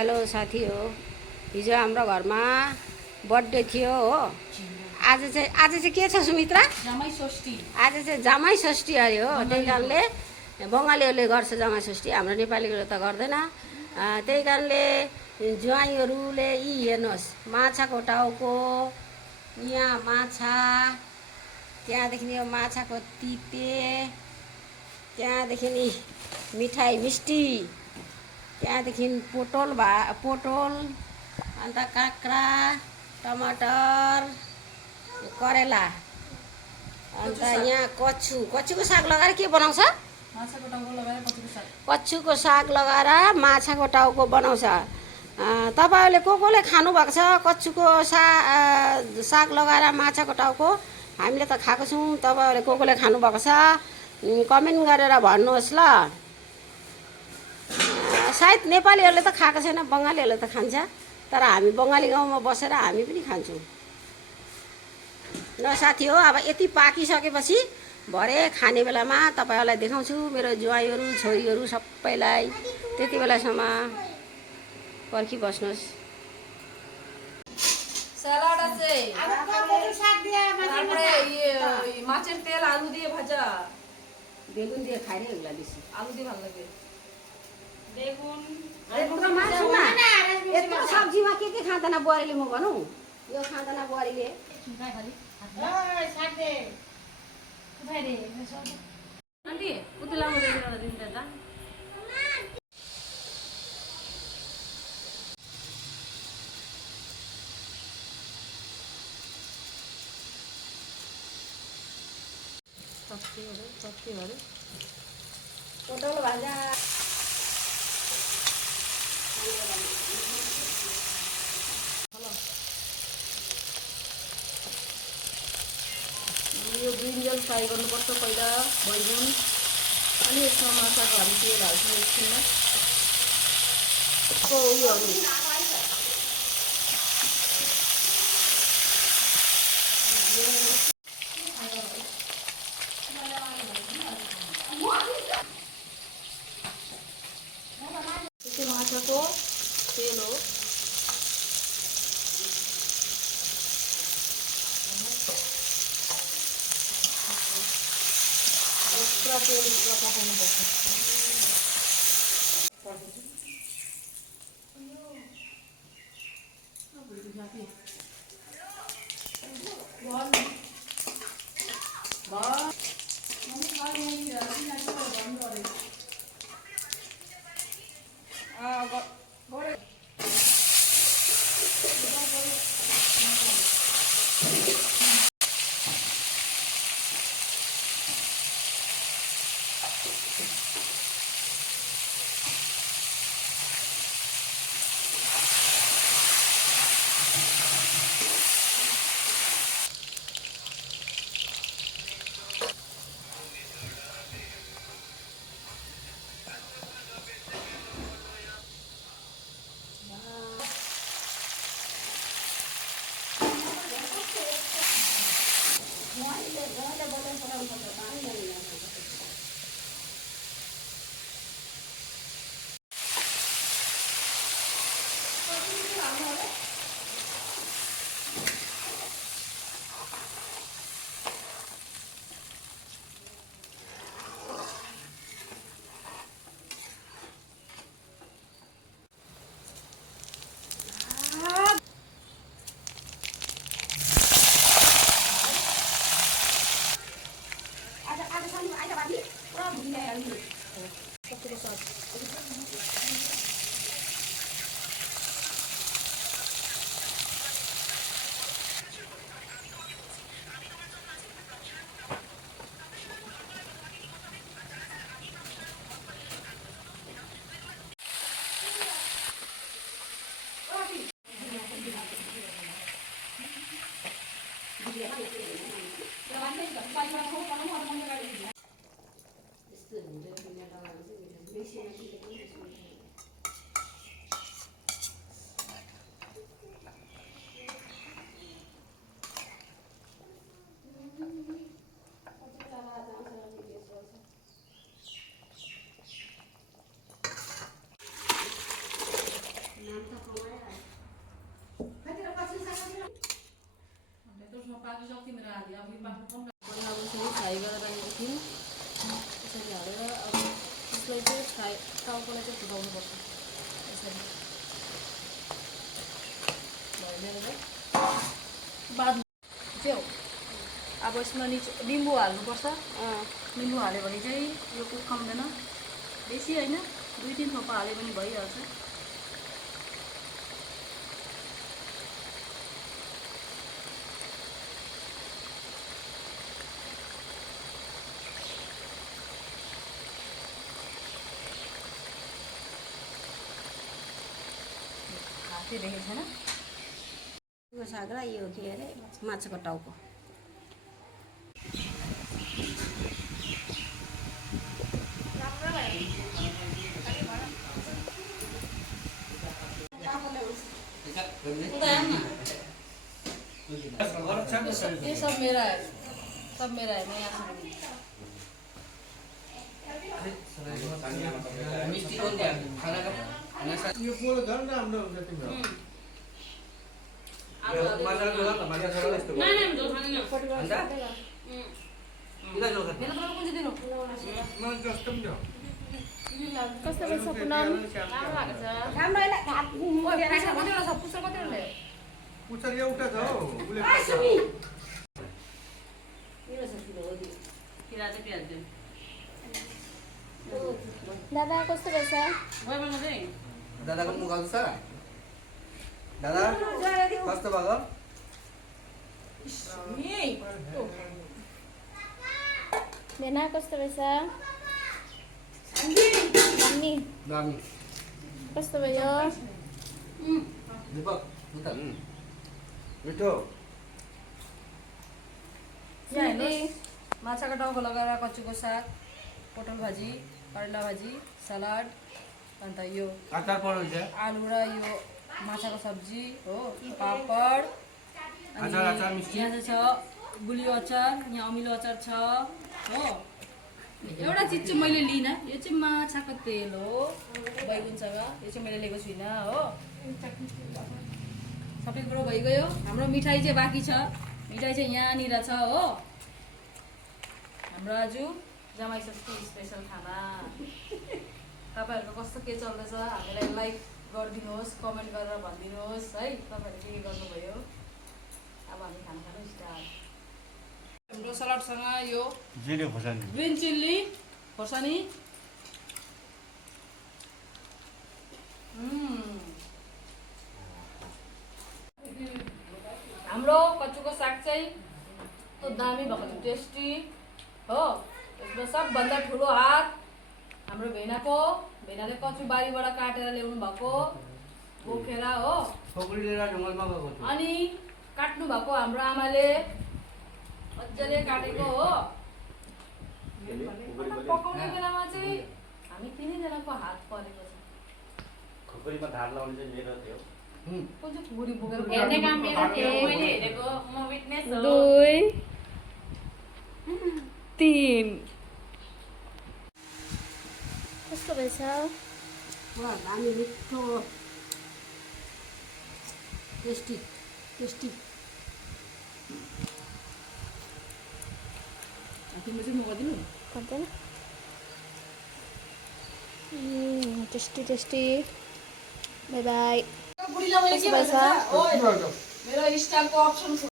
Hello साथी हो। हिजो हाम्रो घरमा बर्थडे थियो हो। आज चाहिँ के छ सुमित्रा? जामाई षष्ठी। आज चाहिँ जामाई षष्ठी अरे हो। त्यही कारणले बङ्गालीहरूले गर्छ जामाई षष्ठी, हाम्रो नेपालीहरूले त गर्दैन। त्यही कारणले ज्वाइँहरूले यी हेर्नुहोस्, माछाको टाउको, यहाँ माछा, त्यहाँदेखि यो माछाको तिते, त्यहाँदेखि नि मिठाई मिस्टी, त्यहाँदेखि पोटल पोटल, अन्त काँक्रा, टमाटर, करेला, अन्त यहाँ कच्चुको साग लगाएर के बनाउँछ? माछाको टाउको लगाएर कच्चुको साग। कच्चुको साग लगाएर माछाको टाउको बनाउँछ। तपाईँहरूले को खानुभएको छ कच्चुको साग लगाएर माछाको टाउको? हामीले त खाएको छौँ। तपाईँहरूले को खानुभएको छ कमेन्ट गरेर भन्नुहोस् ल। सायद नेपालीहरूले त खाएको छैन, बङ्गालीहरूले त खान्छ, तर हामी बङ्गाली गाउँमा बसेर हामी पनि खान्छौँ ल साथी हो। अब यति पाकिसकेपछि भरे खाने बेलामा तपाईँहरूलाई देखाउँछु मेरो ज्वाइँहरू छोरीहरू सबैलाई। त्यति बेलासम्म पर्खिबस्नुहोस्। স্যালাড আছে, তারপরে মাছের তেল, আলু দিয়ে ভাজা। বেগুন দিয়ে খাই রে এগুলা বেশি, আলু দিয়ে ভালো লাগে। বেগুন यत्रो सब्जीमा के खाँदैन बुहारीले? म भनौँ यो खाँदैन बुहारीले। आन्टी पुतला मुदेर दिन्छ त। सब्जी पोटल भाजा, यो ब्रिन्जल फ्राई गर्नुपर्छ पहिला, बैगुन, अनि यसमा माछाको हामी तेल हाल्छौँ एकछिनमा। उयोहरू माछाको तेल हो। पुरा तेल पकाउनुपर्छ। टाउकोलाई चाहिँ फुटाउनुपर्छ यसरी भइदिएर बाद च्याउ अब यसमा निम्बु हाल्नुपर्छ निम्बु हाल्यो भने चाहिँ यो कुखाउँदैन बेसी होइन 2-3 थोपा हाल्यो भने भइहाल्छ हातै देखेको छैन यो साग र यो के अरे माछाको टाउको ये सब मेरा है मैं यहाँ से मिस्टी कौन दिया खाना का यो पोलो झन् राम्रो हुन्छ तिम्रो मसाला डोला त मसाला सरल यस्तो अन्त किन जोख मेरा तो कुछ दिनो म जस्तो पनि कस्तो रहेछ पुनम राम्रो होइन घाट ओए पैसा कतिवटा छ पुस्तक कतिवटा ल्यायो पुच्छर एउटा छ हौ उले किरा चाहिँ प्याज दियो दादा कस्तो रहेछ गयो भने चाहिँ दादाको मुख आउँछ दादा कस्तो भयो बेना कस्तो रहेछ मम्मी दामी कस्तो भयो दीपक उता मिठो यहाँ हेर्नुहोस् माछाको टाउको लगाएर कचुको साग पोटल भाजी करेला भाजी सलाद अन्त यो अचार पराउँछ आलु र यो माछाको सब्जी हो पापड अचार अचार मिस्टी यहाँ चाहिँ छ गुलियो अचार यहाँ अमिलो अचार छ हो एउटा चिज चाहिँ मैले लिइनँ यो चाहिँ माछाको तेल हो बैगुनसँग यो चाहिँ मैले लिएको छुइनँ हो सबै कुरो भइगयो हाम्रो मिठाई चाहिँ बाँकी छ मिठाई चाहिँ यहाँनिर छ हो हाम्रो आज जमाई षष्ठी स्पेसल खाना तपाईँहरूको कस्तो के चल्दैछ हामीलाई लाइक गरिदिनुहोस् कमेन्ट गरेर भनिदिनुहोस् है तपाईँहरूले के गर्नुभयो अब हामी खाना खानु स्टार्ट हाम्रो सलाडसँग यो जिरे खोर्सानी ग्रिन चिल्ली खोर्सानी हाम्रो कचुको साग चाहिँ कस्तो दामी भएको छ टेस्टी हो यसमा सबभन्दा ठुलो हात हाम्रो भेनाले कचु बारीबाट काटेर ल्याउनु भएको बोकेर हो छोकरी लिएर जङ्गलमा गएको छु अनि काट्नु भएको हाम्रो आमाले मजाले काटेको हो पकाउने बेलामा चाहिँ हामी 3जनाको हात परेको छ खुकुरीमा धार लाउने चाहिँ मेरो थियो कुन चाहिँ खुकुरी बोकेर हेर्ने काम मेरो थियो। मैले हेरेको म विटनेस हो 2 3 कस्तो रहेछ दामी मिठो टेस्टी तिम्रो चाहिँ म गरिदिनु पर्दैन टेस्टी बाई बाई बुढीलाई मैले के कस्तो भन्छ भएछ? ओए मेरो स्टाइलको अप्सन